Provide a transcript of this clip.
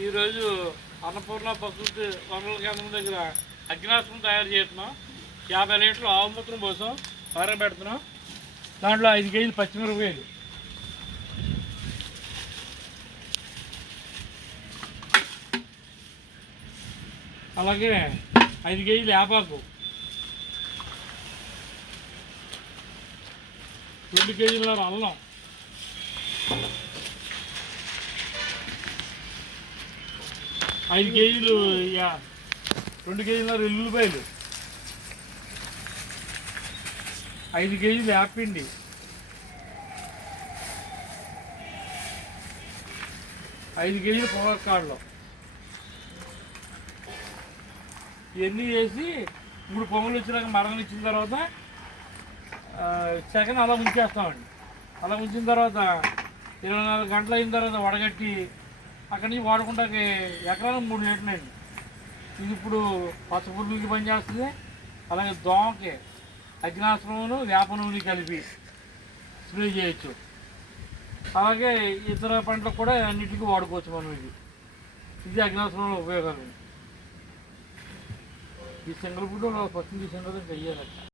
ఈరోజు అన్నపూర్ణ ప్రకృతి వనరుల కేంద్రం దగ్గర అగ్నాస్త్రం తయారు చేస్తున్నాం. 50 లీటర్లు ఆవు మూత్రం కోసం కారం పెడుతున్నాం. దాంట్లో 5 కేజీలు పచ్చిమిరపకాయలు, అలాగే 5 కేజీలు వేపాకు, 2 కేజీల అల్లం, 5 కేజీలు 2 కేజీల ఎల్లుల్లిపాయలు, 5 కేజీలు వేపిండి, 5 కేజీలు పొగకాడలు, ఇవన్నీ వేసి 3 పొంగలు వచ్చినాక మరణం ఇచ్చిన తర్వాత సెకండ్ అలా ఉంచేస్తామండి. అలా ఉంచిన తర్వాత 24 గంటలు అయిన తర్వాత వడగట్టి అక్కడి నుంచి వాడుకుంటాకి ఎకరానికి 3 లీటర్లు అండి. ఇది ఇప్పుడు పచ్చపురుగులకి పనిచేస్తుంది. అలాగే దోమకి అగ్నాస్త్రమును వేప నూనె కలిపి స్ప్రే చేయొచ్చు. అలాగే ఇతర పంటలకు కూడా అన్నిటికీ వాడుకోవచ్చు మనం. ఇది అగ్నాస్త్రంలో ఉపయోగాలు. ఈ సింగల్ ఫుడ్ ఫస్ట్ ఈ సింగల్ చెయ్యాలి.